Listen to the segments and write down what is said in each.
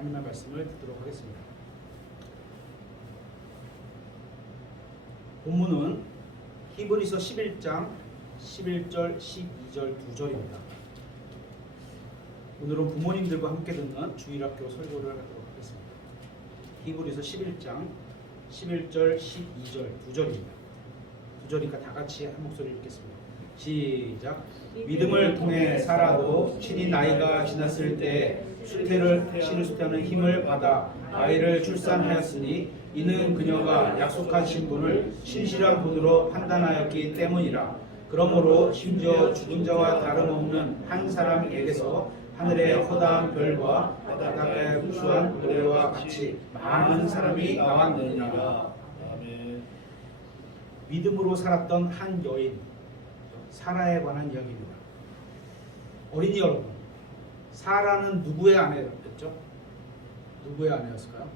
하나님의 말씀을 듣도록 하겠습니다. 본문은 히브리서 11장 11절 12절 2절입니다. 오늘은 부모님들과 함께 듣는 주일학교 설교를 하도록 하겠습니다. 히브리서 11장 11절 12절 2절입니다. 2절이니까 다 같이 한 목소리 읽겠습니다. 시작. 믿음을 통해 사라도 친히 나이가 지났을 때 시르스테는 힘을 받아 아이를 출산하였으니 이는 그녀가 약속한 신분을 신실한 분으로 판단하였기 때문이라. 그러므로 심지어 죽은 자와 다름없는 한 사람에게서 하늘의 허다한 별과 바닷가에 우수한 노래와 같이 많은 사람이 나왔느니라. 믿음으로 살았던 한 여인 사라에 관한 이야기입니다. 어린이 여러분, 사라는 누구의 아내였죠? 누구의 아내였을까요?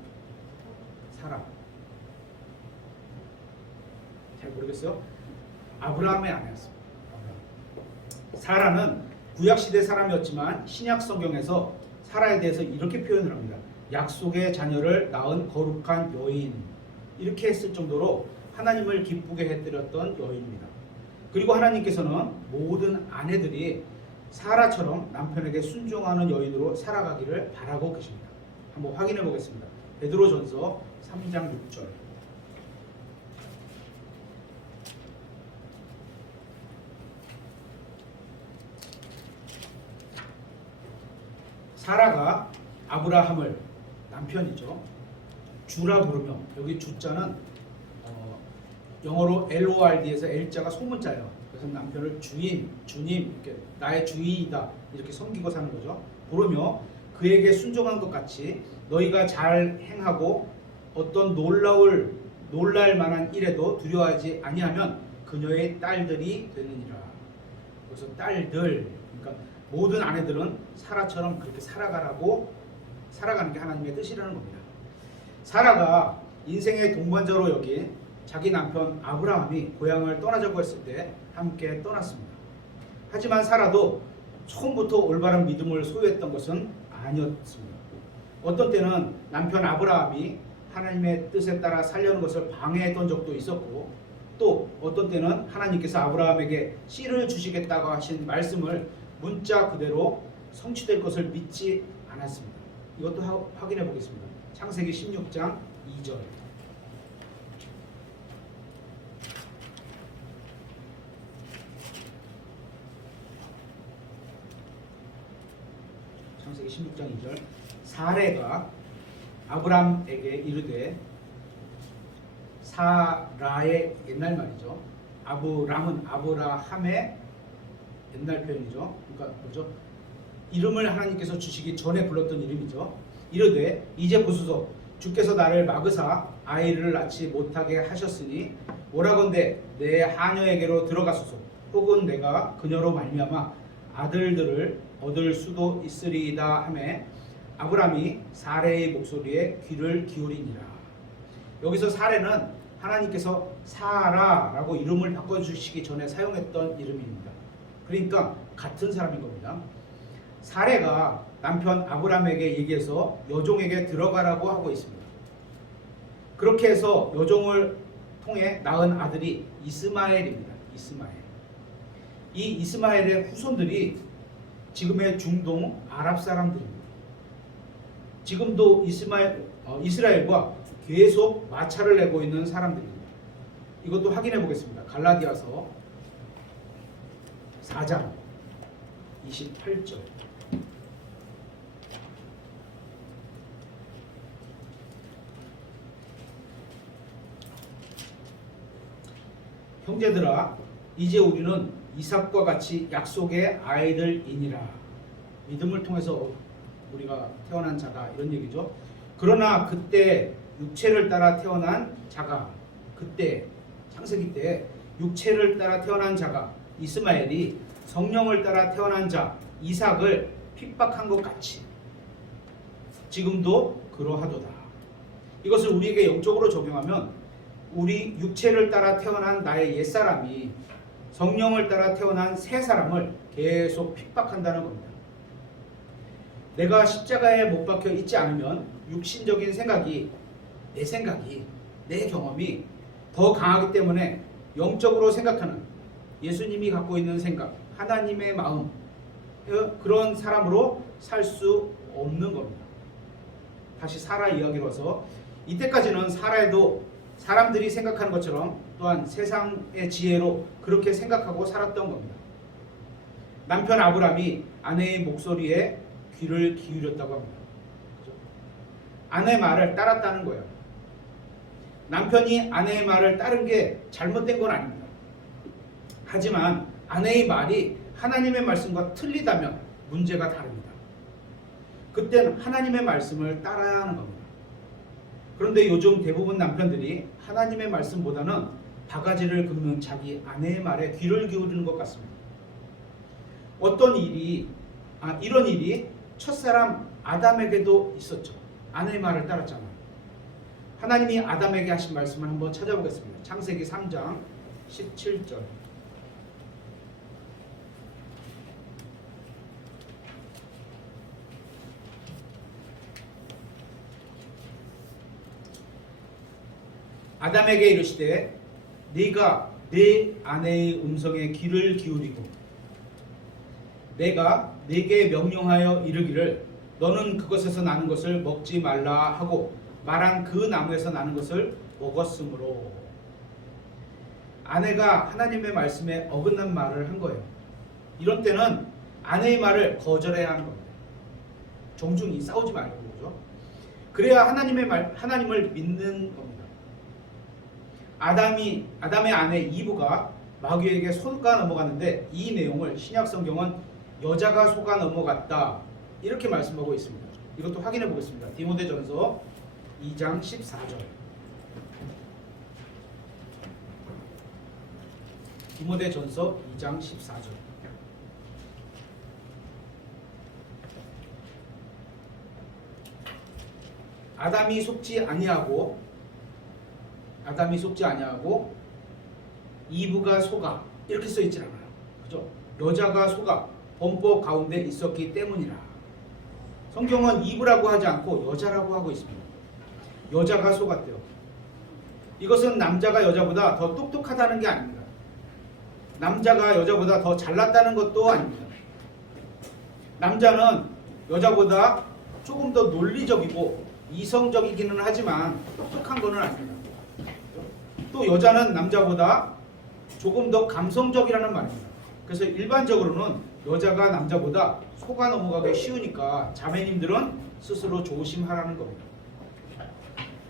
사라. 잘 모르겠어요? 아브라함의 아내였습니다. 사라는 구약시대 사람이었지만 신약 성경에서 사라에 대해서 이렇게 표현을 합니다. 약속의 자녀를 낳은 거룩한 여인, 이렇게 했을 정도로 하나님을 기쁘게 해드렸던 여인입니다. 그리고 하나님께서는 모든 아내들이 사라처럼 남편에게 순종하는 여인으로 살아가기를 바라고 계십니다. 한번 확인해 보겠습니다. 베드로전서 3장 6절. 사라가 아브라함을, 남편이죠, 주라 부르며, 여기 주자는 영어로 LORD에서 L자가 소문자예요. 그래서 남편을 주인, 주님, 이렇게 나의 주인이다 이렇게 섬기고 사는 거죠. 부르며 그에게 순종한 것 같이 너희가 잘 행하고 어떤 놀랄 만한 일에도 두려워하지 아니하면 그녀의 딸들이 되느니라. 그래서 딸들, 그러니까 모든 아내들은 사라처럼 그렇게 살아가는 게 하나님의 뜻이라는 겁니다. 사라가 인생의 동반자로 여긴 자기 남편 아브라함이 고향을 떠나자고 했을 때 함께 떠났습니다. 하지만 사라도 처음부터 올바른 믿음을 소유했던 것은 아니었습니다. 어떤 때는 남편 아브라함이 하나님의 뜻에 따라 살려는 것을 방해했던 적도 있었고, 또 어떤 때는 하나님께서 아브라함에게 씨를 주시겠다고 하신 말씀을 문자 그대로 성취될 것을 믿지 않았습니다. 이것도 확인해 보겠습니다. 창세기 16장 2절. 창세기 16장 2절. 사레가 아브람에게 이르되, 사라의 옛날 말이죠. 아브람은 아브라함의 옛날 표현이죠. 그러니까 뭐죠? 이름을 하나님께서 주시기 전에 불렀던 이름이죠. 이르되 이제 보소서, 주께서 나를 막으사 아이를 낳지 못하게 하셨으니 오라건대 내 하녀에게로 들어가소서. 혹은 내가 그녀로 말미암아 아들들을 얻을 수도 있으리이다 하매 아브람이 사레의 목소리에 귀를 기울이니라. 여기서 사레는 하나님께서 사라라고 이름을 바꿔주시기 전에 사용했던 이름입니다. 그러니까 같은 사람인 겁니다. 사레가 남편 아브람에게 얘기해서 여종에게 들어가라고 하고 있습니다. 그렇게 해서 여종을 통해 낳은 아들이 이스마엘입니다. 이스마엘. 이 이스마엘의 후손들이 지금의 중동 아랍 사람들입니다. 지금도 이스라엘과 계속 마찰을 내고 있는 사람들입니다. 이것도 확인해 보겠습니다. 갈라디아서 4장 28절. 형제들아, 이제 우리는 이삭과 같이 약속의 아이들이니라. 믿음을 통해서 우리가 태어난 자다, 이런 얘기죠. 그러나 그때 육체를 따라 태어난 자가, 그때 창세기 때 육체를 따라 태어난 자가 이스마엘이 성령을 따라 태어난 자 이삭을 핍박한 것 같이 지금도 그러하도다. 이것을 우리에게 영적으로 적용하면 우리 육체를 따라 태어난 나의 옛사람이 성령을 따라 태어난 새 사람을 계속 핍박한다는 겁니다. 내가 십자가에 못 박혀 있지 않으면 육신적인 생각이 내 경험이 더 강하기 때문에 영적으로 생각하는 예수님이 갖고 있는 생각, 하나님의 마음, 그런 사람으로 살 수 없는 겁니다. 다시 사라 이야기로 와서 이때까지는 사라에도 사람들이 생각하는 것처럼 또한 세상의 지혜로 그렇게 생각하고 살았던 겁니다. 남편 아브라함이 아내의 목소리에 귀를 기울였다고 합니다. 그렇죠? 아내 말을 따랐다는 거예요. 남편이 아내의 말을 따른 게 잘못된 건 아닙니다. 하지만 아내의 말이 하나님의 말씀과 틀리다면 문제가 다릅니다. 그땐 하나님의 말씀을 따라야 하는 겁니다. 그런데 요즘 대부분 남편들이 하나님의 말씀보다는 바가지를 긁는 자기 아내의 말에 귀를 기울이는 것 같습니다. 이런 일이 첫사람 아담에게도 있었죠. 아내의 말을 따랐잖아요. 하나님이 아담에게 하신 말씀을 한번 찾아보겠습니다. 창세기 3장 17절. 아담에게 이르시되 네가 네 아내의 음성에 귀를 기울이고 내가 네게 명령하여 이르기를 너는 그것에서 나는 것을 먹지 말라 하고 말한 그 나무에서 나는 것을 먹었으므로. 아내가 하나님의 말씀에 어긋난 말을 한 거예요. 이런 때는 아내의 말을 거절해야 하는 겁니다. 정중히 싸우지 말고, 그죠? 그래야 하나님을 믿는 겁니다. 아담의 아내 이브가 마귀에게 속아 넘어갔는데 이 내용을 신약 성경은 여자가 속아 넘어갔다 이렇게 말씀하고 있습니다. 이것도 확인해 보겠습니다. 디모데전서 2장 14절. 디모데전서 2장 14절. 아담이 속지 아니하고 이브가 속아 이렇게 써 있지 않아요. 그죠? 여자가 속아 범법 가운데 있었기 때문이라. 성경은 이브라고 하지 않고 여자라고 하고 있습니다. 여자가 속았대요. 이것은 남자가 여자보다 더 똑똑하다는 게 아닙니다. 남자가 여자보다 더 잘났다는 것도 아닙니다. 남자는 여자보다 조금 더 논리적이고 이성적이기는 하지만 똑똑한 것은 아닙니다. 또 여자는 남자보다 조금 더 감성적이라는 말입니다. 그래서 일반적으로는 여자가 남자보다 속아 넘어가기 쉬우니까 자매님들은 스스로 조심하라는 겁니다.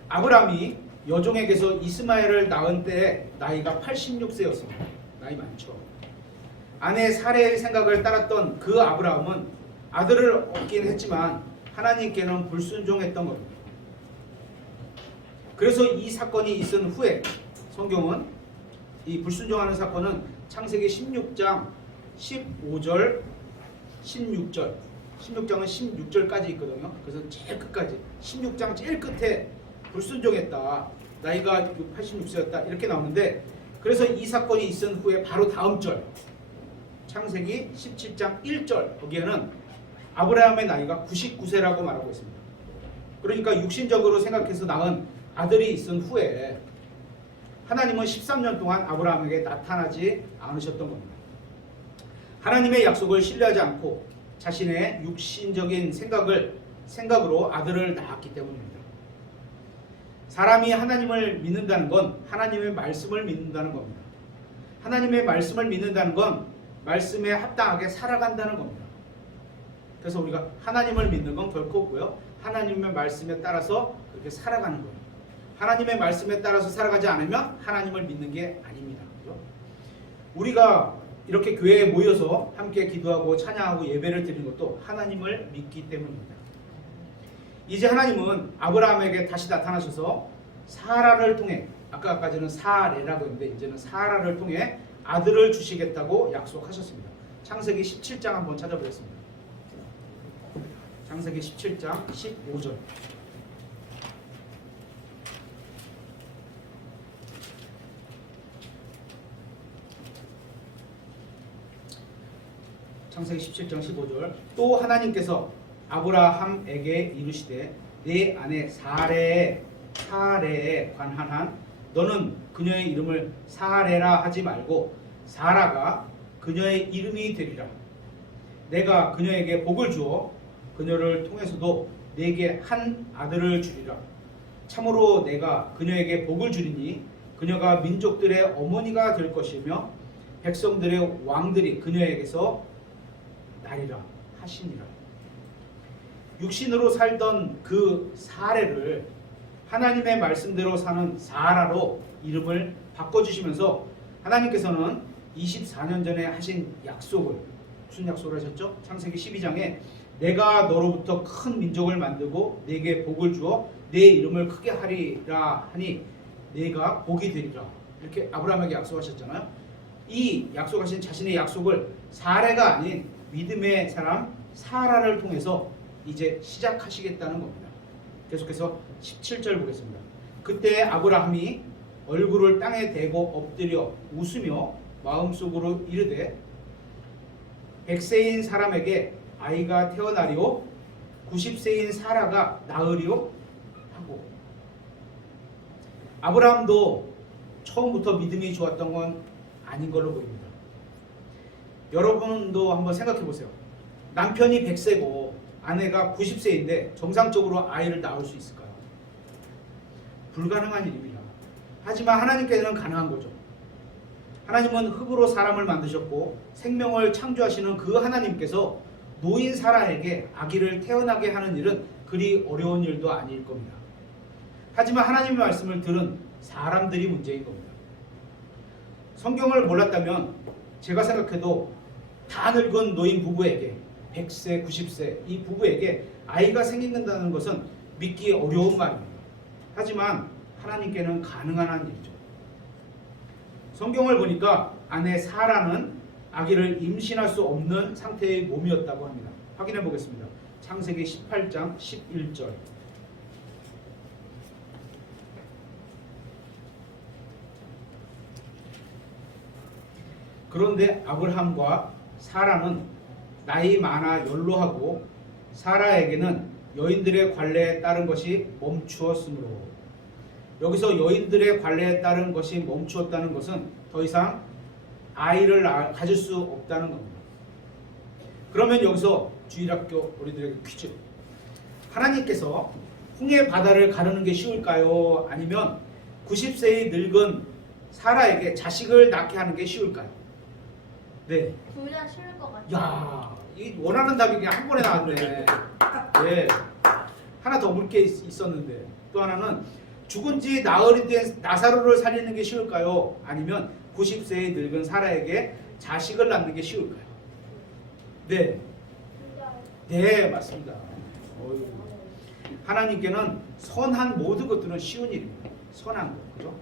아브라함이 여종에게서 이스마엘을 낳은 때에 나이가 86세였습니다. 나이 많죠. 아내 사레의 생각을 따랐던 그 아브라함은 아들을 얻긴 했지만 하나님께는 불순종했던 겁니다. 그래서 이 사건이 있은 후에 성경은 이 불순종하는 사건은 창세기 16장 15절 16절 16장은 16절까지 있거든요. 그래서 제일 끝까지 16장 제일 끝에 불순종했다. 나이가 86세였다. 이렇게 나오는데 그래서 이 사건이 있은 후에 바로 다음 절 창세기 17장 1절 거기에는 아브라함의 나이가 99세라고 말하고 있습니다. 그러니까 육신적으로 생각해서 낳은 아들이 있은 후에 하나님은 13년 동안 아브라함에게 나타나지 않으셨던 겁니다. 하나님의 약속을 신뢰하지 않고 자신의 육신적인 생각으로 아들을 낳았기 때문입니다. 사람이 하나님을 믿는다는 건 하나님의 말씀을 믿는다는 겁니다. 하나님의 말씀을 믿는다는 건 말씀에 합당하게 살아간다는 겁니다. 그래서 우리가 하나님을 믿는 건 결코 없고요. 하나님의 말씀에 따라서 그렇게 살아가는 거예요. 하나님의 말씀에 따라서 살아가지 않으면 하나님을 믿는 게 아닙니다. 그렇죠? 우리가 이렇게 교회에 모여서 함께 기도하고 찬양하고 예배를 드리는 것도 하나님을 믿기 때문입니다. 이제 하나님은 아브라함에게 다시 나타나셔서 사라를 통해 아까까지는 사레라고 했는데 이제는 사라를 통해 아들을 주시겠다고 약속하셨습니다. 창세기 17장 한번 찾아보겠습니다. 창세기 17장 15절. 창세기 17장 15절. 또 하나님께서 아브라함에게 이르시되 내 아내 사레에 관한 한 너는 그녀의 이름을 사레라 하지 말고 사라가 그녀의 이름이 되리라. 내가 그녀에게 복을 주어 그녀를 통해서도 내게 한 아들을 주리라. 참으로 내가 그녀에게 복을 주리니 그녀가 민족들의 어머니가 될 것이며 백성들의 왕들이 그녀에게서 나리라 하시니라. 육신으로 살던 그 사레를 하나님의 말씀대로 사는 사라로 이름을 바꿔주시면서 하나님께서는 24년 전에 하신 약속을, 무슨 약속을 하셨죠? 창세기 12장에 내가 너로부터 큰 민족을 만들고 내게 복을 주어 내 이름을 크게 하리라 하니 내가 복이 되리라. 이렇게 아브라함에게 약속하셨잖아요. 이 약속하신 자신의 약속을 사레가 아닌 믿음의 사람 사라를 통해서 이제 시작하시겠다는 겁니다. 계속해서 17절 보겠습니다. 그때 아브라함이 얼굴을 땅에 대고 엎드려 웃으며 마음속으로 이르되 100세인 사람에게 아이가 태어나리오 90세인 사라가 낳으리오 하고. 아브라함도 처음부터 믿음이 좋았던 건 아닌 걸로 보입니다. 여러분도 한번 생각해 보세요. 남편이 100세고 아내가 90세인데 정상적으로 아이를 낳을 수 있을까요? 불가능한 일입니다. 하지만 하나님께서는 가능한 거죠. 하나님은 흙으로 사람을 만드셨고 생명을 창조하시는 그 하나님께서 노인 사라에게 아기를 태어나게 하는 일은 그리 어려운 일도 아닐 겁니다. 하지만 하나님의 말씀을 들은 사람들이 문제인 겁니다. 성경을 몰랐다면 제가 생각해도 다 늙은 노인 부부에게 100세, 90세 이 부부에게 아이가 생긴다는 것은 믿기 어려운 말입니다. 하지만 하나님께는 가능한 일이죠. 성경을 보니까 아내 사라는 아기를 임신할 수 없는 상태의 몸이었다고 합니다. 확인해 보겠습니다. 창세기 18장 11절. 그런데 아브라함과 사라는 나이 많아 연로하고 사라에게는 여인들의 관례에 따른 것이 멈추었으므로. 여기서 여인들의 관례에 따른 것이 멈추었다는 것은 더 이상 아이를 가질 수 없다는 겁니다. 그러면 여기서 주일학교 우리들에게 퀴즈. 하나님께서 홍해 바다를 가르는 게 쉬울까요? 아니면 90세의 늙은 사라에게 자식을 낳게 하는 게 쉬울까요? 네. 둘 다 쉬울 것 같아요. 야, 이 원하는 답이 그냥 한 번에 나왔네. 네. 하나 더 물 게 있었는데. 또 하나는 죽은 지 나흘이 된 나사로를 살리는 게 쉬울까요? 아니면 90세의 늙은 사라에게 자식을 낳는 게 쉬울까요? 네. 네, 맞습니다. 어휴. 하나님께는 선한 모든 것들은 쉬운 일입니다. 선한 것, 그죠?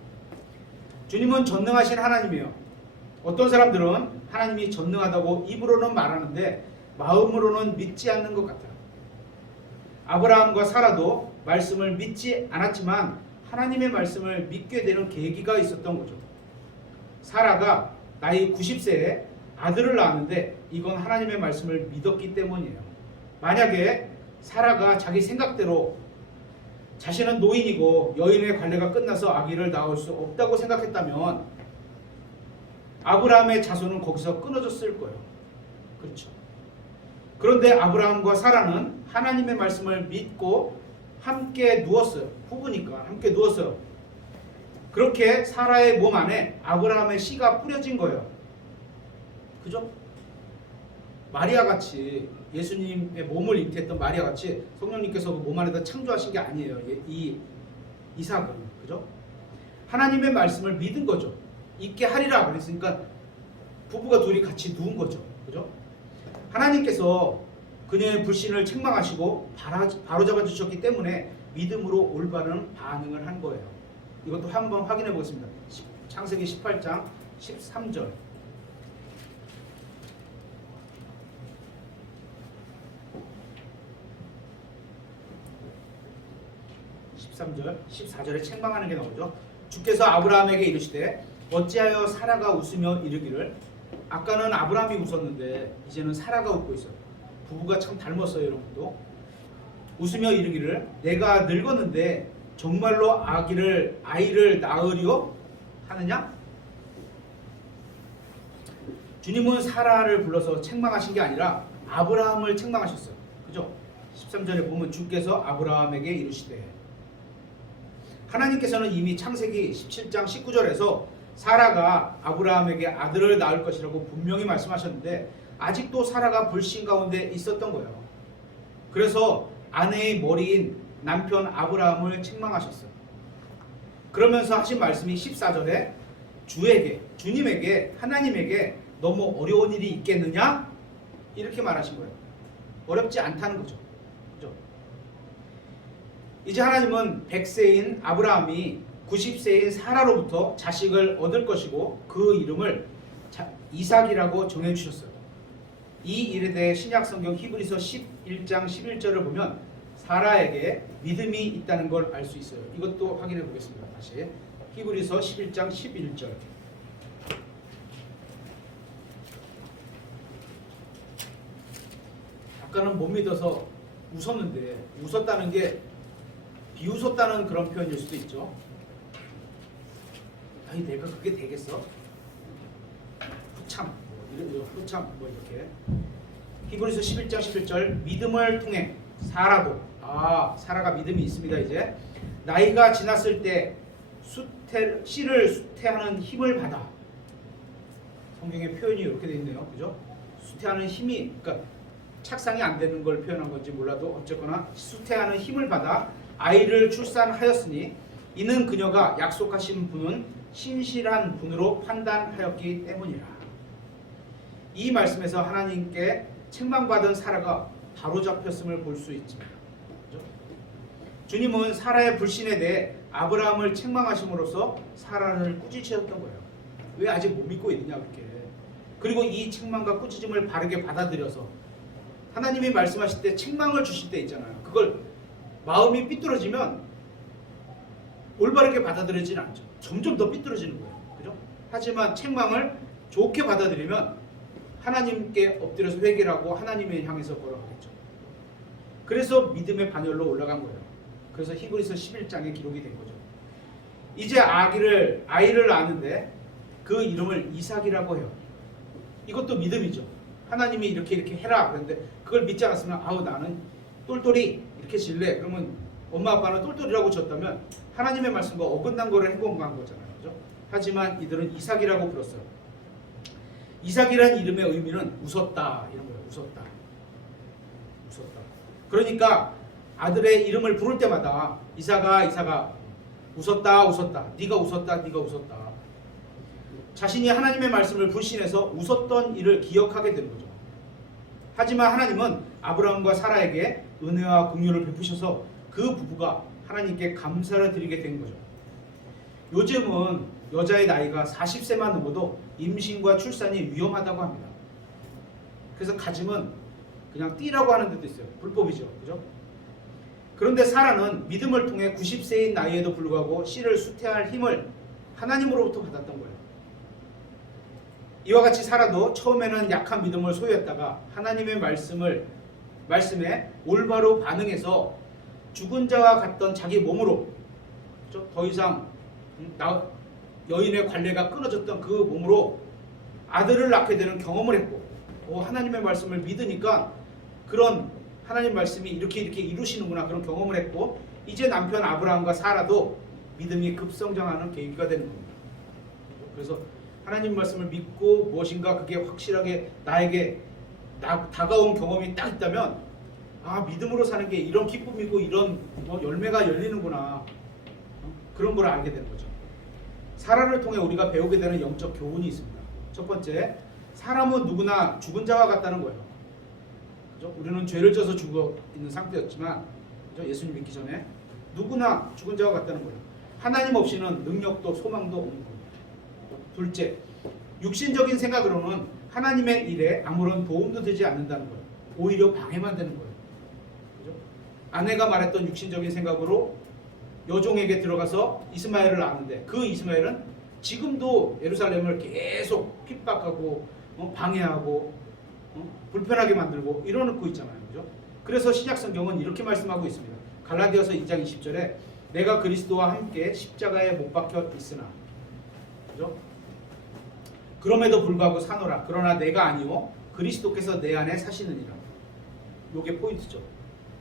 주님은 전능하신 하나님이에요. 어떤 사람들은 하나님이 전능하다고 입으로는 말하는데 마음으로는 믿지 않는 것 같아요. 아브라함과 사라도 말씀을 믿지 않았지만 하나님의 말씀을 믿게 되는 계기가 있었던 거죠. 사라가 나이 90세에 아들을 낳았는데 이건 하나님의 말씀을 믿었기 때문이에요. 만약에 사라가 자기 생각대로 자신은 노인이고 여인의 관례가 끝나서 아기를 낳을 수 없다고 생각했다면 아브라함의 자손은 거기서 끊어졌을 거예요. 그렇죠. 그런데 아브라함과 사라는 하나님의 말씀을 믿고 함께 누웠어요. 부부니까 함께 누웠어요. 그렇게 사라의 몸 안에 아브라함의 씨가 뿌려진 거예요. 그죠? 마리아 같이 예수님의 몸을 잉태했던 마리아 같이 성령님께서 그 몸 안에다 창조하신 게 아니에요. 이 이삭은. 그죠? 하나님의 말씀을 믿은 거죠. 있게 하리라 그랬으니까 부부가 둘이 같이 누운 거죠. 그죠? 하나님께서 그녀의 불신을 책망하시고 바로잡아 주셨기 때문에 믿음으로 올바른 반응을 한 거예요. 이것도 한번 확인해 보겠습니다. 창세기 18장 13절. 13절, 14절에 책망하는 게 나오죠. 주께서 아브라함에게 이르시되 어찌하여 사라가 웃으며 이르기를. 아까는 아브라함이 웃었는데 이제는 사라가 웃고 있어요. 부부가 참 닮았어요, 여러분도. 웃으며 이르기를 내가 늙었는데 정말로 아이를 낳으리요 하느냐? 주님은 사라를 불러서 책망하신 게 아니라 아브라함을 책망하셨어요. 그죠? 13절에 보면 주께서 아브라함에게 이르시되, 하나님께서는 이미 창세기 17장 19절에서 사라가 아브라함에게 아들을 낳을 것이라고 분명히 말씀하셨는데 아직도 사라가 불신 가운데 있었던 거예요. 그래서 아내의 머리인 남편 아브라함을 책망하셨어요. 그러면서 하신 말씀이 14절에 주님에게 하나님에게 너무 어려운 일이 있겠느냐? 이렇게 말하신 거예요. 어렵지 않다는 거죠. 그죠? 이제 하나님은 100세인 아브라함이 90세인 사라로부터 자식을 얻을 것이고 그 이름을 이삭이라고 정해주셨어요. 이 일에 대해 신약성경 히브리서 11장 11절을 보면 사라에게 믿음이 있다는 걸 알 수 있어요. 이것도 확인해 보겠습니다. 다시 히브리서 11장 11절. 아까는 못 믿어서 웃었는데 웃었다는 게 비웃었다는 그런 표현일 수도 있죠. 아니 내가 그게 되겠어? 후참 후참 이렇게 히브리서 11장 11절 믿음을 통해 사라가 믿음이 있습니다. 이제 나이가 지났을 때 씨를 수태하는 힘을 받아. 성경의 표현이 이렇게 되어 있네요. 그죠? 수태하는 힘이 그러니까 착상이 안 되는 걸 표현한 건지 몰라도 어쨌거나 수태하는 힘을 받아 아이를 출산하였으니 이는 그녀가 약속하신 분은 신실한 분으로 판단하였기 때문이라. 이 말씀에서 하나님께 책망받은 사라가 바로잡혔음을 볼 수 있습니다. 그렇죠? 주님은 사라의 불신에 대해 아브라함을 책망하심으로써 사라를 꾸짖으셨던 거예요. 왜 아직 못 믿고 있느냐 그렇게. 그리고 이 책망과 꾸짖음을 바르게 받아들여서 하나님이 말씀하실 때 책망을 주실 때 있잖아요. 그걸 마음이 삐뚤어지면 올바르게 받아들이지는 않죠. 점점 더 삐뚤어지는 거예요. 그죠? 하지만 책망을 좋게 받아들이면 하나님께 엎드려서 회개를 하고 하나님을 향해서 걸어가겠죠. 그래서 믿음의 반열로 올라간 거예요. 그래서 히브리서 11장에 기록이 된 거죠. 이제 아이를 낳는데 그 이름을 이삭이라고 해요. 이것도 믿음이죠. 하나님이 이렇게 해라 그런데 그걸 믿지 않았으면 나는 똘똘이 이렇게 질래. 그러면 엄마 아빠는 똘똘이라고 졌다면 하나님의 말씀과 어긋난 거를 행동한 거잖아요. 그죠? 하지만 이들은 이삭이라고 불렀어요. 이삭이라는 이름의 의미는 웃었다 이런 거예요. 웃었다. 그러니까 아들의 이름을 부를 때마다 이삭아 웃었다. 네가 웃었다. 자신이 하나님의 말씀을 불신해서 웃었던 일을 기억하게 되는 거죠. 하지만 하나님은 아브라함과 사라에게 은혜와 긍휼을 베푸셔서 그 부부가 하나님께 감사를 드리게 된 거죠. 요즘은 여자의 나이가 40세만 넘어도 임신과 출산이 위험하다고 합니다. 그래서 가짐은 그냥 띠라고 하는 데도 있어요. 불법이죠. 그죠? 그런데 사라는 믿음을 통해 90세인 나이에도 불구하고 씨를 수태할 힘을 하나님으로부터 받았던 거예요. 이와 같이 사라도 처음에는 약한 믿음을 소유했다가 하나님의 말씀에 올바로 반응해서 죽은 자와 같던 자기 몸으로 더 이상 여인의 관례가 끊어졌던 그 몸으로 아들을 낳게 되는 경험을 했고 하나님의 말씀을 믿으니까 그런 하나님 말씀이 이렇게 이루시는구나 그런 경험을 했고 이제 남편 아브라함과 사라도 믿음이 급성장하는 계기가 되는 겁니다. 그래서 하나님 말씀을 믿고 무엇인가 그게 확실하게 나에게 다가온 경험이 딱 있다면 믿음으로 사는 게 이런 기쁨이고 이런 열매가 열리는구나 그런 걸 알게 되는 거죠. 사라를 통해 우리가 배우게 되는 영적 교훈이 있습니다. 첫 번째, 사람은 누구나 죽은 자와 같다는 거예요. 그죠? 우리는 죄를 져서 죽어 있는 상태였지만 그죠? 예수님 믿기 전에 누구나 죽은 자와 같다는 거예요. 하나님 없이는 능력도 소망도 없는 겁니다. 둘째, 육신적인 생각으로는 하나님의 일에 아무런 도움도 되지 않는다는 거예요. 오히려 방해만 되는 거예요. 그죠? 아내가 말했던 육신적인 생각으로 여종에게 들어가서 이스마엘을 낳았는데 그 이스마엘은 지금도 예루살렘을 계속 핍박하고 방해하고 불편하게 만들고 이러고 있잖아요. 그죠? 그래서 신약 성경은 이렇게 말씀하고 있습니다. 갈라디아서 2장 20절에 내가 그리스도와 함께 십자가에 못 박혀 있으나, 그죠? 그럼에도 불구하고 사노라. 그러나 내가 아니요 그리스도께서 내 안에 사시느니라. 요게 포인트죠.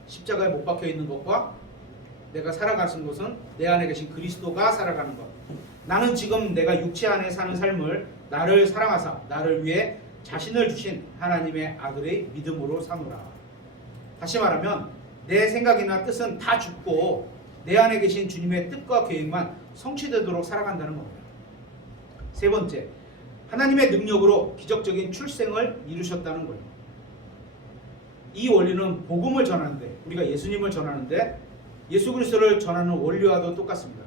십자가에 못 박혀 있는 것과 내가 살아가는 것은 내 안에 계신 그리스도가 살아가는 것. 나는 지금 내가 육체 안에 사는 삶을 나를 사랑하사 나를 위해 자신을 주신 하나님의 아들의 믿음으로 사노라. 다시 말하면 내 생각이나 뜻은 다 죽고 내 안에 계신 주님의 뜻과 계획만 성취되도록 살아간다는 겁니다. 세 번째, 하나님의 능력으로 기적적인 출생을 이루셨다는 거예요. 이 원리는 복음을 전하는데, 우리가 예수님을 전하는데 예수 그리스도를 전하는 원리와도 똑같습니다.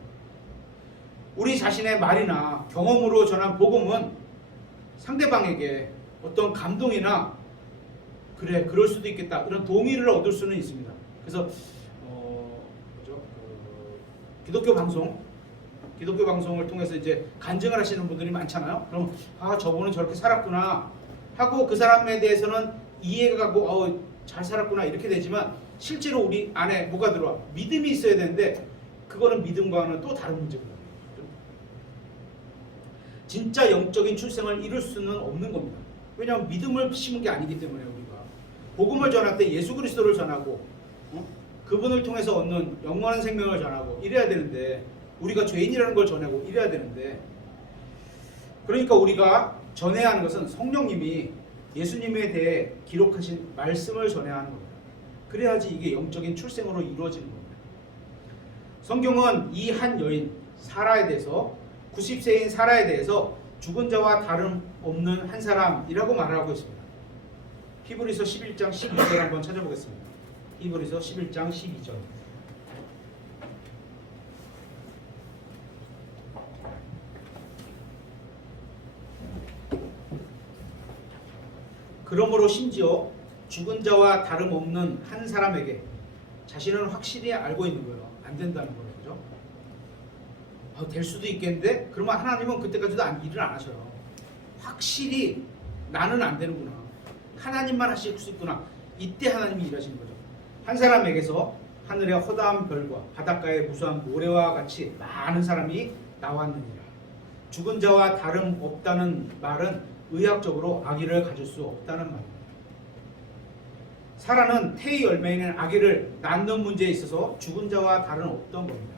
우리 자신의 말이나 경험으로 전한 복음은 상대방에게 어떤 감동이나 그래 그럴 수도 있겠다 이런 동의를 얻을 수는 있습니다. 그래서 기독교 방송을 통해서 이제 간증을 하시는 분들이 많잖아요. 그럼 저분은 저렇게 살았구나 하고 그 사람에 대해서는 이해가 가고 잘 살았구나 이렇게 되지만 실제로 우리 안에 뭐가 들어와? 믿음이 있어야 되는데 그거는 믿음과는 또 다른 문제거든요. 진짜 영적인 출생을 이룰 수는 없는 겁니다. 왜냐하면 믿음을 심은 게 아니기 때문에 우리가 복음을 전할 때 예수 그리스도를 전하고 그분을 통해서 얻는 영원한 생명을 전하고 이래야 되는데 우리가 죄인이라는 걸 전하고 이래야 되는데 그러니까 우리가 전해야 하는 것은 성령님이 예수님에 대해 기록하신 말씀을 전해야 하는 겁니다. 그래야지 이게 영적인 출생으로 이루어지는 겁니다. 성경은 이 한 여인 사라에 대해서 90세인 사라에 대해서 죽은 자와 다름없는 한 사람이라고 말을 하고 있습니다. 히브리서 11장 12절 한번 찾아보겠습니다. 히브리서 11장 12절. 그러므로 심지어 죽은 자와 다름없는 한 사람에게 자신은 확실히 알고 있는 거예요. 안 된다는 거예요. 그죠? 될 수도 있겠는데 그러면 하나님은 그때까지도 일을 안 하셔요. 확실히 나는 안 되는구나. 하나님만 하실 수 있구나. 이때 하나님이 일하시는 거죠. 한 사람에게서 하늘의 허다한 별과 바닷가의 무수한 모래와 같이 많은 사람이 나왔느니라. 죽은 자와 다름없다는 말은 의학적으로 아기를 가질 수 없다는 말입니다. 사라는 태의 열매인 아기를 낳는 문제에 있어서 죽은 자와 다름없던 겁니다.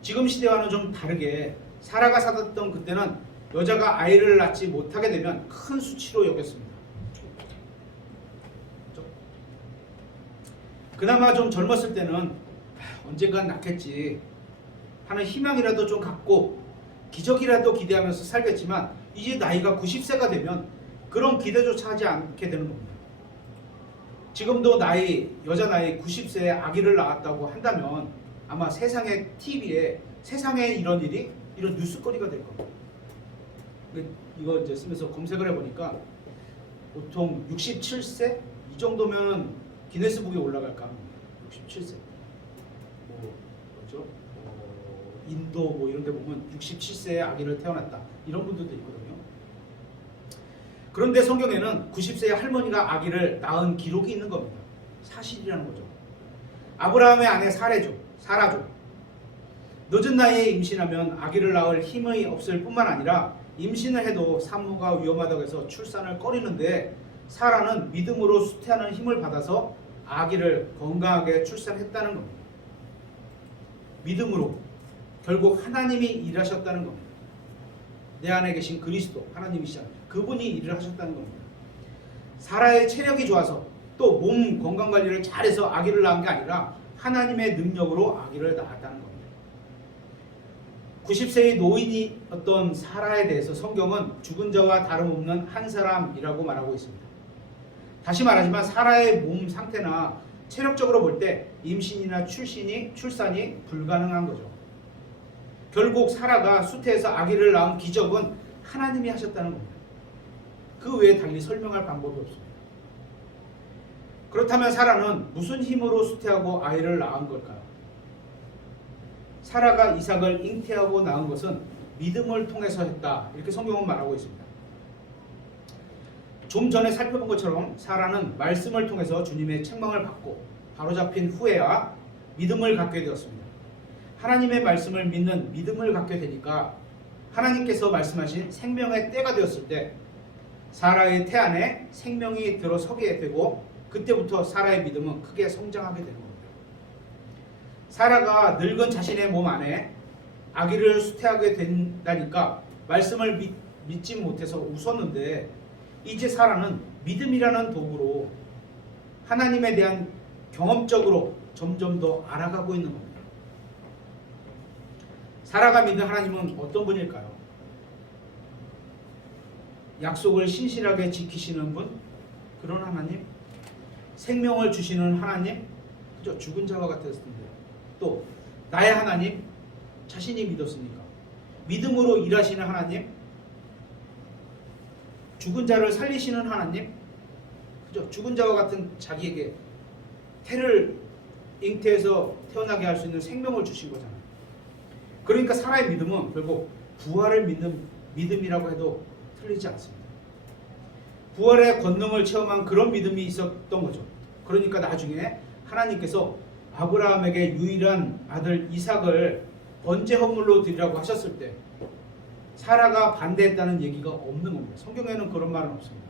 지금 시대와는 좀 다르게 사라가 살았던 그때는 여자가 아이를 낳지 못하게 되면 큰 수치로 여겼습니다. 그나마 좀 젊었을 때는 언젠간 낳겠지 하는 희망이라도 좀 갖고 기적이라도 기대하면서 살겠지만 이제 나이가 90세가 되면 그런 기대조차 하지 않게 되는 겁니다. 지금도 여자 나이 90세에 아기를 낳았다고 한다면 아마 세상의 TV에 세상에 이런 뉴스거리가 될 겁니다. 이거 이제 쓰면서 검색을 해보니까 보통 67세 이 정도면 기네스북에 올라갈까 합니다. 67세. 뭐죠? 인도 이런 데 보면 67세에 아기를 태어났다. 이런 분들도 있거든요. 그런데 성경에는 90세의 할머니가 아기를 낳은 기록이 있는 겁니다. 사실이라는 거죠. 아브라함의 아내 사라죠. 늦은 나이에 임신하면 아기를 낳을 힘이 없을 뿐만 아니라 임신을 해도 산모가 위험하다고 해서 출산을 꺼리는데 사라는 믿음으로 수태하는 힘을 받아서 아기를 건강하게 출산했다는 겁니다. 믿음으로 결국 하나님이 일하셨다는 겁니다. 내 안에 계신 그리스도 하나님이시잖아요. 그분이 일을 하셨다는 겁니다. 사라의 체력이 좋아서 또 몸 건강관리를 잘해서 아기를 낳은 게 아니라 하나님의 능력으로 아기를 낳았다는 겁니다. 90세의 노인이었던 사라에 대해서 성경은 죽은 자와 다름없는 한 사람이라고 말하고 있습니다. 다시 말하지만 사라의 몸 상태나 체력적으로 볼 때 임신이나 출산이 불가능한 거죠. 결국 사라가 수태에서 아기를 낳은 기적은 하나님이 하셨다는 겁니다. 그 외에 달리 설명할 방법이 없습니다. 그렇다면 사라는 무슨 힘으로 수태하고 아이를 낳은 걸까요? 사라가 이삭을 잉태하고 낳은 것은 믿음을 통해서 했다. 이렇게 성경은 말하고 있습니다. 좀 전에 살펴본 것처럼 사라는 말씀을 통해서 주님의 책망을 받고 바로잡힌 후에야 믿음을 갖게 되었습니다. 하나님의 말씀을 믿는 믿음을 갖게 되니까 하나님께서 말씀하신 생명의 때가 되었을 때 사라의 태 안에 생명이 들어서게 되고 그때부터 사라의 믿음은 크게 성장하게 되는 겁니다. 사라가 늙은 자신의 몸 안에 아기를 수태하게 된다니까 말씀을 믿지 못해서 웃었는데 이제 사라는 믿음이라는 도구로 하나님에 대한 경험적으로 점점 더 알아가고 있는 겁니다. 사라가 믿는 하나님은 어떤 분일까요? 약속을 신실하게 지키시는 분? 그런 하나님? 생명을 주시는 하나님? 그죠? 죽은 자와 같았을 텐데요. 또 나의 하나님? 자신이 믿었으니까. 믿음으로 일하시는 하나님? 죽은 자를 살리시는 하나님? 그죠? 죽은 자와 같은 자기에게 태를 잉태해서 태어나게 할 수 있는 생명을 주신 거잖아요. 그러니까 사라의 믿음은 결국 부활을 믿는 믿음이라고 해도 틀리지 않습니다. 부활의 권능을 체험한 그런 믿음이 있었던 거죠. 그러니까 나중에 하나님께서 아브라함에게 유일한 아들 이삭을 번제 헌물로 드리라고 하셨을 때 사라가 반대했다는 얘기가 없는 겁니다. 성경에는 그런 말은 없습니다.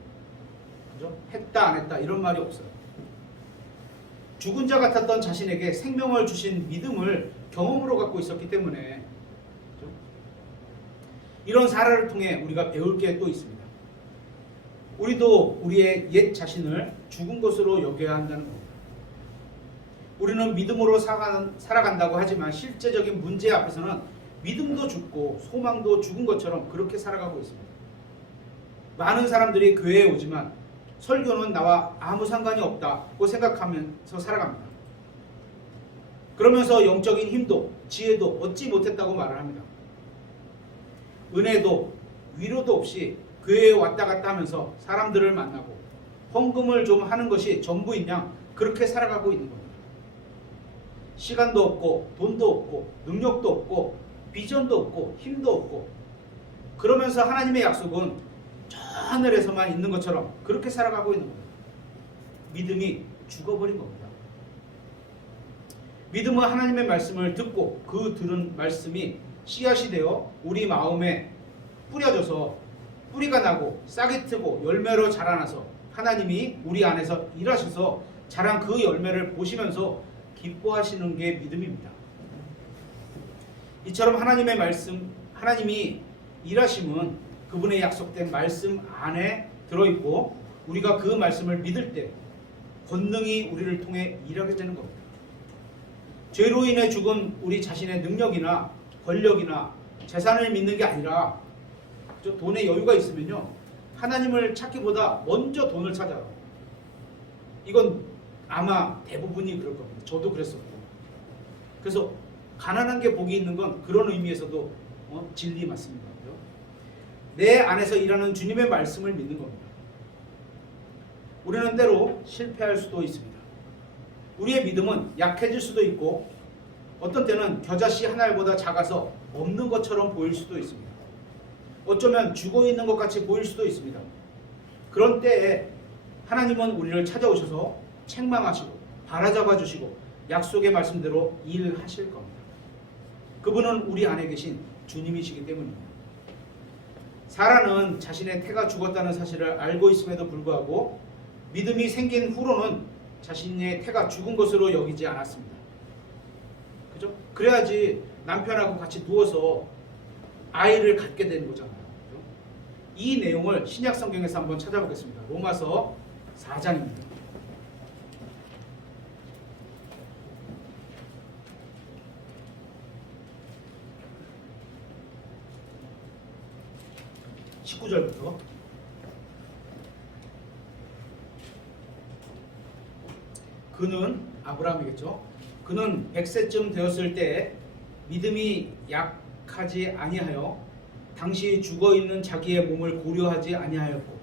그죠? 했다 안 했다 이런 말이 없어요. 죽은 자 같았던 자신에게 생명을 주신 믿음을 경험으로 갖고 있었기 때문에 그죠? 이런 사라를 통해 우리가 배울 게 또 있습니다. 우리도 우리의 옛 자신을 죽은 것으로 여겨야 한다는 겁니다. 우리는 믿음으로 살아간다고 하지만 실제적인 문제 앞에서는 믿음도 죽고 소망도 죽은 것처럼 그렇게 살아가고 있습니다. 많은 사람들이 교회에 오지만 설교는 나와 아무 상관이 없다고 생각하면서 살아갑니다. 그러면서 영적인 힘도 지혜도 얻지 못했다고 말을 합니다. 은혜도 위로도 없이 교회에 왔다 갔다 하면서 사람들을 만나고 헌금을 좀 하는 것이 전부인 양 그렇게 살아가고 있는 겁니다. 시간도 없고 돈도 없고 능력도 없고 비전도 없고 힘도 없고 그러면서 하나님의 약속은 저 하늘에서만 있는 것처럼 그렇게 살아가고 있는 겁니다. 믿음이 죽어버린 겁니다. 믿음은 하나님의 말씀을 듣고 그 들은 말씀이 씨앗이 되어 우리 마음에 뿌려져서 뿌리가 나고 싹이 트고 열매로 자라나서 하나님이 우리 안에서 일하셔서 자란 그 열매를 보시면서 기뻐하시는 게 믿음입니다. 이처럼 하나님의 말씀, 하나님이 일하심은 그분의 약속된 말씀 안에 들어있고 우리가 그 말씀을 믿을 때 권능이 우리를 통해 일하게 되는 겁니다. 죄로 인해 죽은 우리 자신의 능력이나 권력이나 재산을 믿는 게 아니라 돈에 여유가 있으면요 하나님을 찾기보다 먼저 돈을 찾아요. 이건 아마 대부분이 그럴 겁니다. 저도 그랬었고. 그래서 가난한 게 복이 있는 건 그런 의미에서도 진리 맞습니다. 내 안에서 일하는 주님의 말씀을 믿는 겁니다. 우리는 때로 실패할 수도 있습니다. 우리의 믿음은 약해질 수도 있고 어떤 때는 겨자씨 한 알보다 작아서 없는 것처럼 보일 수도 있습니다. 어쩌면 죽어있는 것 같이 보일 수도 있습니다. 그런 때에 하나님은 우리를 찾아오셔서 책망하시고 바라잡아 주시고 약속의 말씀대로 일하실 겁니다. 그분은 우리 안에 계신 주님이시기 때문입니다. 사라는 자신의 태가 죽었다는 사실을 알고 있음에도 불구하고 믿음이 생긴 후로는 자신의 태가 죽은 것으로 여기지 않았습니다. 그죠? 그래야지 남편하고 같이 누워서 아이를 갖게 되는 거잖아요. 그죠? 이 내용을 신약 성경에서 한번 찾아보겠습니다. 로마서 4장입니다. (19절부터) 그는 아브라함이겠죠. 그는 100세쯤 되었을 때 믿음이 약하지 아니하여 당시 죽어있는 자기의 몸을 고려하지 아니하였고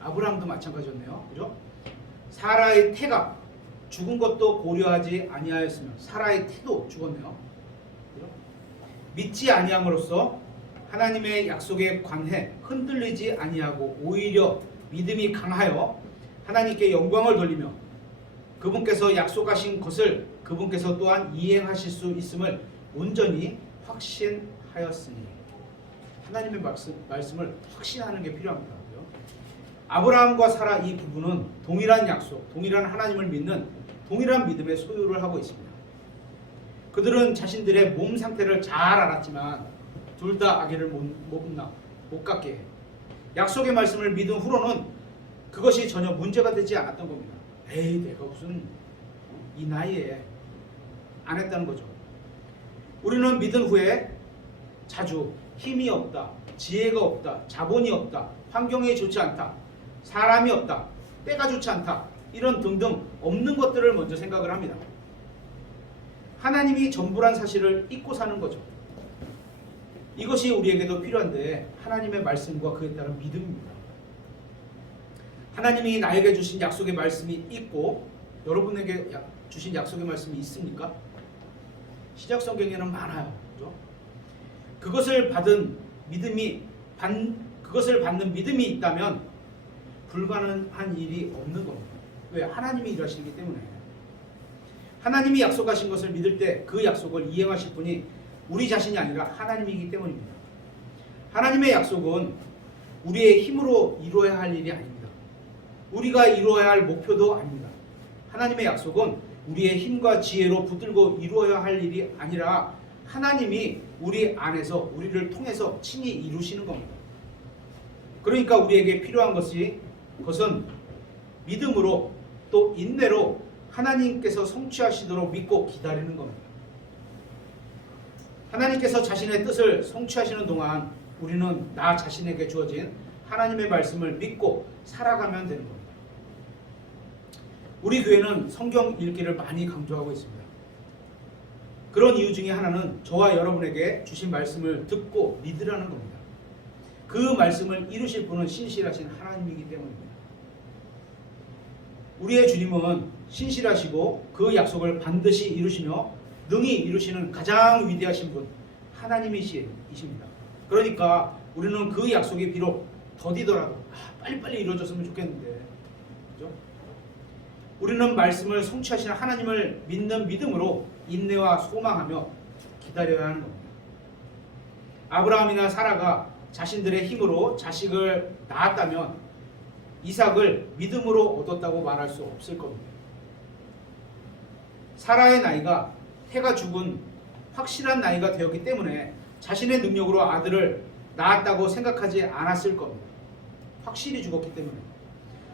아브라함도 마찬가지였네요. 그죠? 사라의 태가 죽은 것도 고려하지 아니하였으며 사라의 태도 죽었네요. 그죠? 믿지 아니함으로써 하나님의 약속에 관해 흔들리지 아니하고 오히려 믿음이 강하여 하나님께 영광을 돌리며 그분께서 약속하신 것을 그분께서 또한 이행하실 수 있음을 온전히 확신하였으니. 하나님의 말씀을 확신하는 게 필요합니다. 아브라함과 사라 이 부부는 동일한 약속, 동일한 하나님을 믿는 동일한 믿음의 소유를 하고 있습니다. 그들은 자신들의 몸 상태를 잘 알았지만 둘 다 아기를 못 갖게 해요. 약속의 말씀을 믿은 후로는 그것이 전혀 문제가 되지 않았던 겁니다. 에이, 내가 무슨 이 나이에 안 했다는 거죠. 우리는 믿은 후에 자주 힘이 없다, 지혜가 없다, 자본이 없다, 환경이 좋지 않다, 사람이 없다, 때가 좋지 않다, 이런 등등 없는 것들을 먼저 생각을 합니다. 하나님이 전부란 사실을 잊고 사는 거죠. 이것이 우리에게도 필요한데 하나님의 말씀과 그에 따른 믿음입니다. 하나님이 나에게 주신 약속의 말씀이 있고 여러분에게 주신 약속의 말씀이 있습니까? 시작 성경에는 많아요. 그렇죠? 그것을 받는 믿음이 있다면 불가능한 일이 없는 겁니다. 왜? 하나님이 일하시기 때문에. 하나님이 약속하신 것을 믿을 때 그 약속을 이행하실 분이 우리 자신이 아니라 하나님이기 때문입니다. 하나님의 약속은 우리의 힘으로 이루어야 할 일이 아닙니다. 우리가 이루어야 할 목표도 아닙니다. 하나님의 약속은 우리의 힘과 지혜로 붙들고 이루어야 할 일이 아니라 하나님이 우리 안에서 우리를 통해서 친히 이루시는 겁니다. 그러니까 우리에게 필요한 것은 믿음으로 또 인내로 하나님께서 성취하시도록 믿고 기다리는 겁니다. 하나님께서 자신의 뜻을 성취하시는 동안 우리는 나 자신에게 주어진 하나님의 말씀을 믿고 살아가면 되는 겁니다. 우리 교회는 성경 읽기를 많이 강조하고 있습니다. 그런 이유 중에 하나는 저와 여러분에게 주신 말씀을 듣고 믿으라는 겁니다. 그 말씀을 이루실 분은 신실하신 하나님이기 때문입니다. 우리의 주님은 신실하시고 그 약속을 반드시 이루시며 능히 이루시는 가장 위대하신 분 하나님이십니다. 그러니까 우리는 그 약속이 비록 더디더라도 빨리빨리 이루어졌으면 좋겠는데, 그렇죠? 우리는 말씀을 성취하시는 하나님을 믿는 믿음으로 인내와 소망하며 기다려야 하는 겁니다. 아브라함이나 사라가 자신들의 힘으로 자식을 낳았다면 이삭을 믿음으로 얻었다고 말할 수 없을 겁니다. 사라의 나이가 해가 죽은 확실한 나이가 되었기 때문에 자신의 능력으로 아들을 낳았다고 생각하지 않았을 겁니다. 확실히 죽었기 때문에.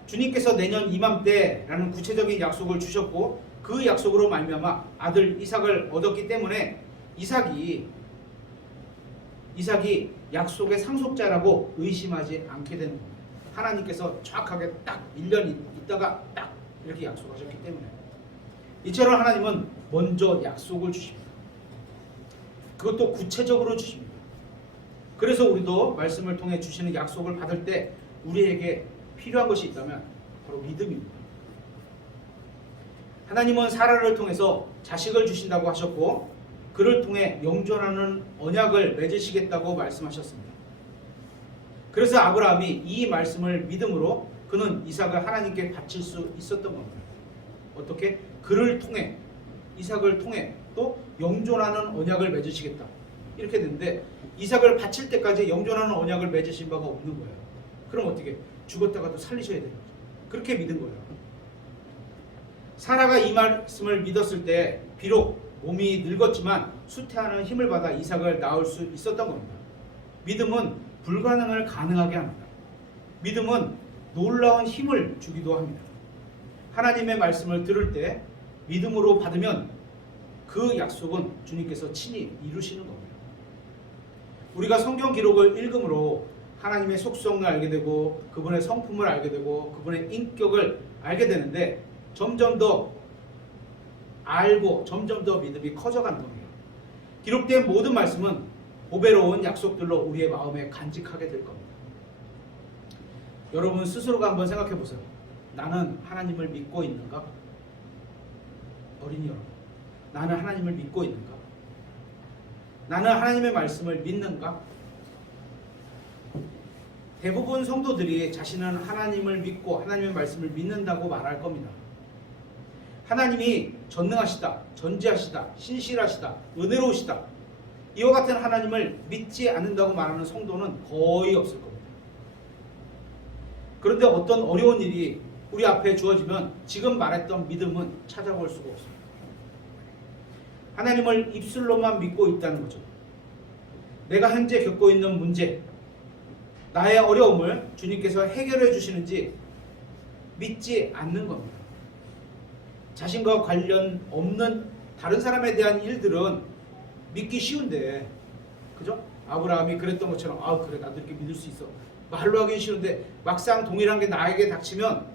주님께서 내년 이맘때라는 구체적인 약속을 주셨고 그 약속으로 말미암아 아들 이삭을 얻었기 때문에 이삭이 약속의 상속자라고 의심하지 않게 되는 겁니다. 하나님께서 정확하게 딱 1년 있다가 딱 이렇게 약속하셨기 때문에. 이처럼 하나님은 먼저 약속을 주십니다. 그것도 구체적으로 주십니다. 그래서 우리도 말씀을 통해 주시는 약속을 받을 때 우리에게 필요한 것이 있다면 바로 믿음입니다. 하나님은 사라를 통해서 자식을 주신다고 하셨고 그를 통해 영존하는 언약을 맺으시겠다고 말씀하셨습니다. 그래서 아브라함이 이 말씀을 믿음으로 그는 이삭을 하나님께 바칠 수 있었던 겁니다. 어떻게? 그를 통해, 이삭을 통해 또 영존하는 언약을 맺으시겠다. 이렇게 됐는데 이삭을 바칠 때까지 영존하는 언약을 맺으신 바가 없는 거예요. 그럼 어떻게? 죽었다가도 살리셔야 되는 거죠. 그렇게 믿은 거예요. 사라가 이 말씀을 믿었을 때 비록 몸이 늙었지만 수태하는 힘을 받아 이삭을 낳을 수 있었던 겁니다. 믿음은 불가능을 가능하게 합니다. 믿음은 놀라운 힘을 주기도 합니다. 하나님의 말씀을 들을 때 믿음으로 받으면 그 약속은 주님께서 친히 이루시는 겁니다. 우리가 성경 기록을 읽음으로 하나님의 속성을 알게 되고 그분의 성품을 알게 되고 그분의 인격을 알게 되는데 점점 더 알고 점점 더 믿음이 커져가는 겁니다. 기록된 모든 말씀은 보배로운 약속들로 우리의 마음에 간직하게 될 겁니다. 여러분 스스로가 한번 생각해 보세요. 나는 하나님을 믿고 있는가? 어린이 여러분, 나는 하나님을 믿고 있는가? 나는 하나님의 말씀을 믿는가? 대부분 성도들이 자신은 하나님을 믿고 하나님의 말씀을 믿는다고 말할 겁니다. 하나님이 전능하시다, 전지하시다, 신실하시다, 은혜로우시다, 이와 같은 하나님을 믿지 않는다고 말하는 성도는 거의 없을 겁니다. 그런데 어떤 어려운 일이 우리 앞에 주어지면 지금 말했던 믿음은 찾아볼 수가 없습니다. 하나님을 입술로만 믿고 있다는 거죠. 내가 현재 겪고 있는 문제, 나의 어려움을 주님께서 해결해 주시는지 믿지 않는 겁니다. 자신과 관련 없는 다른 사람에 대한 일들은 믿기 쉬운데, 그죠? 아브라함이 그랬던 것처럼 그래 나도 이렇게 믿을 수 있어, 말로 하긴 쉬운데 막상 동일한 게 나에게 닥치면,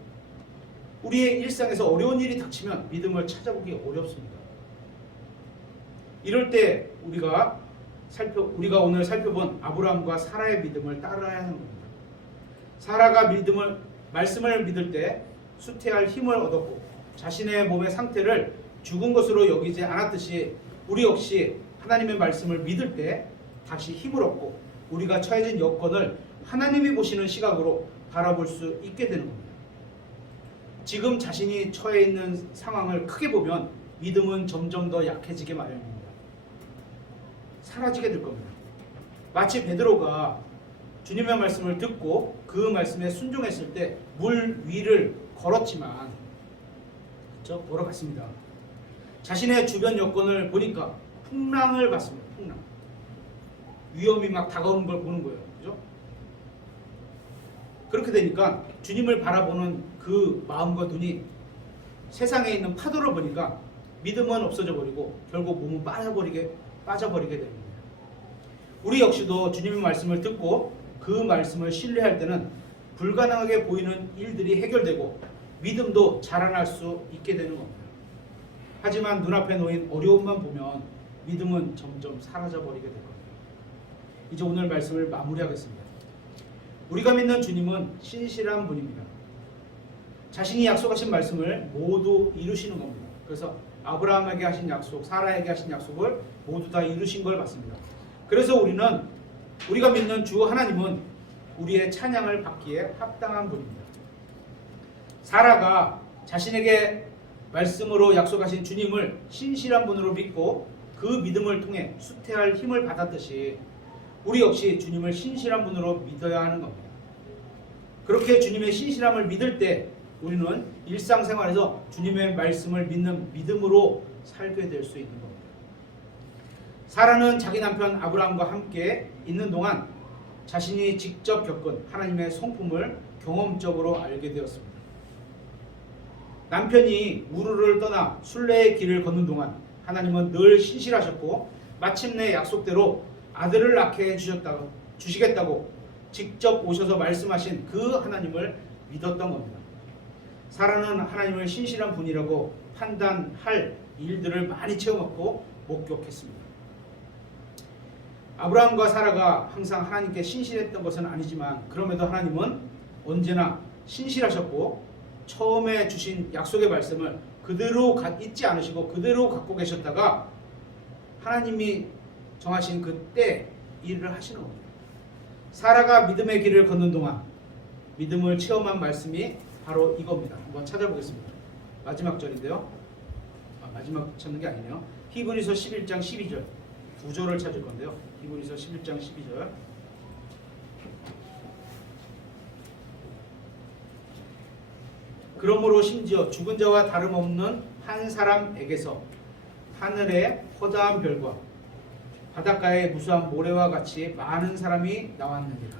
우리의 일상에서 어려운 일이 닥치면 믿음을 찾아보기 어렵습니다. 이럴 때 우리가 오늘 살펴본 아브라함과 사라의 믿음을 따라야 하는 겁니다. 사라가 말씀을 믿을 때 수태할 힘을 얻었고 자신의 몸의 상태를 죽은 것으로 여기지 않았듯이 우리 역시 하나님의 말씀을 믿을 때 다시 힘을 얻고 우리가 처해진 여건을 하나님이 보시는 시각으로 바라볼 수 있게 되는 겁니다. 지금 자신이 처해 있는 상황을 크게 보면 믿음은 점점 더 약해지게 마련입니다. 사라지게 될 겁니다. 마치 베드로가 주님의 말씀을 듣고 그 말씀에 순종했을 때 물 위를 걸었지만, 걸어갔습니다. 자신의 주변 여건을 보니까 풍랑을 봤습니다. 풍랑. 위험이 막 다가오는 걸 보는 거예요. 그죠? 그렇게 되니까 주님을 바라보는 그 마음과 눈이 세상에 있는 파도를 보니까 믿음은 없어져 버리고 결국 몸은 빠져버리게 됩니다. 우리 역시도 주님의 말씀을 듣고 그 말씀을 신뢰할 때는 불가능하게 보이는 일들이 해결되고 믿음도 자라날 수 있게 되는 겁니다. 하지만 눈앞에 놓인 어려움만 보면 믿음은 점점 사라져버리게 될 겁니다. 이제 오늘 말씀을 마무리하겠습니다. 우리가 믿는 주님은 신실한 분입니다. 자신이 약속하신 말씀을 모두 이루시는 겁니다. 그래서 아브라함에게 하신 약속, 사라에게 하신 약속을 모두 다 이루신 걸 봤습니다. 그래서 우리가 믿는 주 하나님은 우리의 찬양을 받기에 합당한 분입니다. 사라가 자신에게 말씀으로 약속하신 주님을 신실한 분으로 믿고 그 믿음을 통해 수태할 힘을 받았듯이 우리 역시 주님을 신실한 분으로 믿어야 하는 겁니다. 그렇게 주님의 신실함을 믿을 때 우리는 일상생활에서 주님의 말씀을 믿는 믿음으로 살게 될 수 있는 겁니다. 사라는 자기 남편 아브라함과 함께 있는 동안 자신이 직접 겪은 하나님의 성품을 경험적으로 알게 되었습니다. 남편이 우르를 떠나 순례의 길을 걷는 동안 하나님은 늘 신실하셨고 마침내 약속대로 아들을 낳게 주시겠다고 직접 오셔서 말씀하신 그 하나님을 믿었던 겁니다. 사라는 하나님을 신실한 분이라고 판단할 일들을 많이 체험했고 목격했습니다. 아브라함과 사라가 항상 하나님께 신실했던 것은 아니지만 그럼에도 하나님은 언제나 신실하셨고 처음에 주신 약속의 말씀을 그대로 잊지 않으시고 그대로 갖고 계셨다가 하나님이 정하신 그때 일을 하시는 겁니다. 사라가 믿음의 길을 걷는 동안 믿음을 체험한 말씀이 바로 이겁니다. 한번 찾아보겠습니다. 마지막 절인데요. 마지막 찾는 게 아니네요. 히브리서 11장 12절 9절을 찾을 건데요. 히브리서 11장 12절. 그러므로 심지어 죽은 자와 다름없는 한 사람에게서 하늘의 허다한 별과 바닷가의 무수한 모래와 같이 많은 사람이 나왔느니라.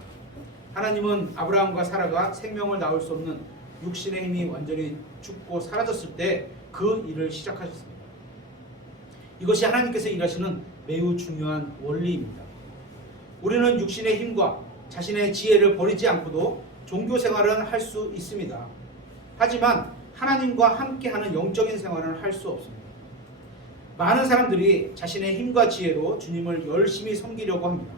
하나님은 아브라함과 사라가 생명을 낳을 수 없는 육신의 힘이 완전히 죽고 사라졌을 때 그 일을 시작하셨습니다. 이것이 하나님께서 일하시는 매우 중요한 원리입니다. 우리는 육신의 힘과 자신의 지혜를 버리지 않고도 종교 생활은 할 수 있습니다. 하지만 하나님과 함께하는 영적인 생활은 할 수 없습니다. 많은 사람들이 자신의 힘과 지혜로 주님을 열심히 섬기려고 합니다.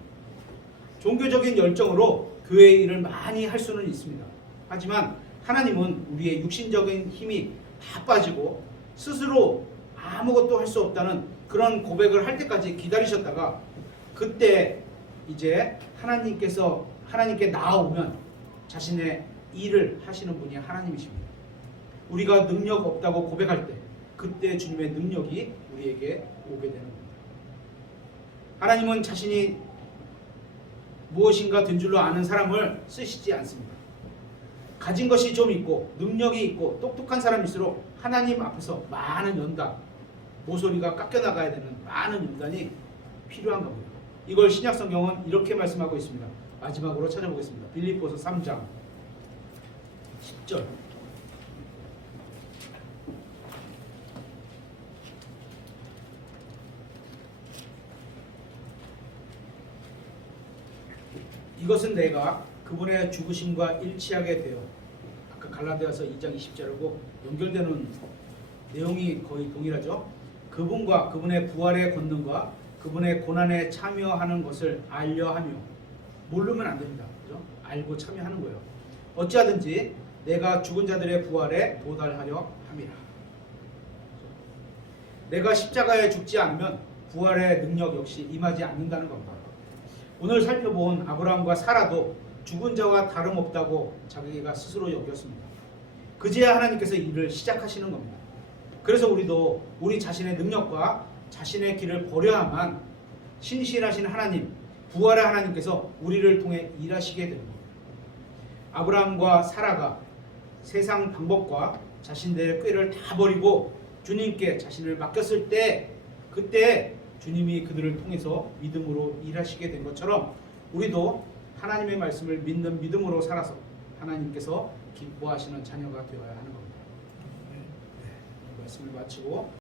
종교적인 열정으로 교회의 일을 많이 할 수는 있습니다. 하지만 하나님은 우리의 육신적인 힘이 다 빠지고 스스로 아무것도 할 수 없다는 그런 고백을 할 때까지 기다리셨다가 그때 이제 하나님께 나아오면 자신의 일을 하시는 분이 하나님이십니다. 우리가 능력 없다고 고백할 때 그때 주님의 능력이 우리에게 오게 되는 겁니다. 하나님은 자신이 무엇인가 된 줄로 아는 사람을 쓰시지 않습니다. 가진 것이 좀 있고 능력이 있고 똑똑한 사람일수록 하나님 앞에서 많은 연단, 모서리가 깎여나가야 되는 많은 연단이 필요한 겁니다. 이걸 신약성경은 이렇게 말씀하고 있습니다. 마지막으로 찾아보겠습니다. 빌립보서 3장 10절. 이것은 내가 그분의 죽으심과 일치하게 되어, 아까 갈라디아서 2장 20절하고 연결되는 내용이 거의 동일하죠. 그분과 그분의 부활의 권능과 그분의 고난에 참여하는 것을 알려 하며, 모르면 안 됩니다. 그죠? 알고 참여하는 거예요. 어찌하든지 내가 죽은 자들의 부활에 도달하려 함이라. 내가 십자가에 죽지 않으면 부활의 능력 역시 임하지 않는다는 겁니다. 오늘 살펴본 아브라함과 사라도 죽은 자와 다름없다고 자기가 스스로 여겼습니다. 그제야 하나님께서 일을 시작하시는 겁니다. 그래서 우리도 우리 자신의 능력과 자신의 길을 버려야만 신실하신 하나님, 부활의 하나님께서 우리를 통해 일하시게 됩니다. 아브라함과 사라가 세상 방법과 자신들의 꾀를 다 버리고 주님께 자신을 맡겼을 때, 그때 주님이 그들을 통해서 믿음으로 일하시게 된 것처럼 우리도 하나님의 말씀을 믿는 믿음으로 살아서 하나님께서 기뻐하시는 자녀가 되어야 하는 겁니다. 말씀을 마치고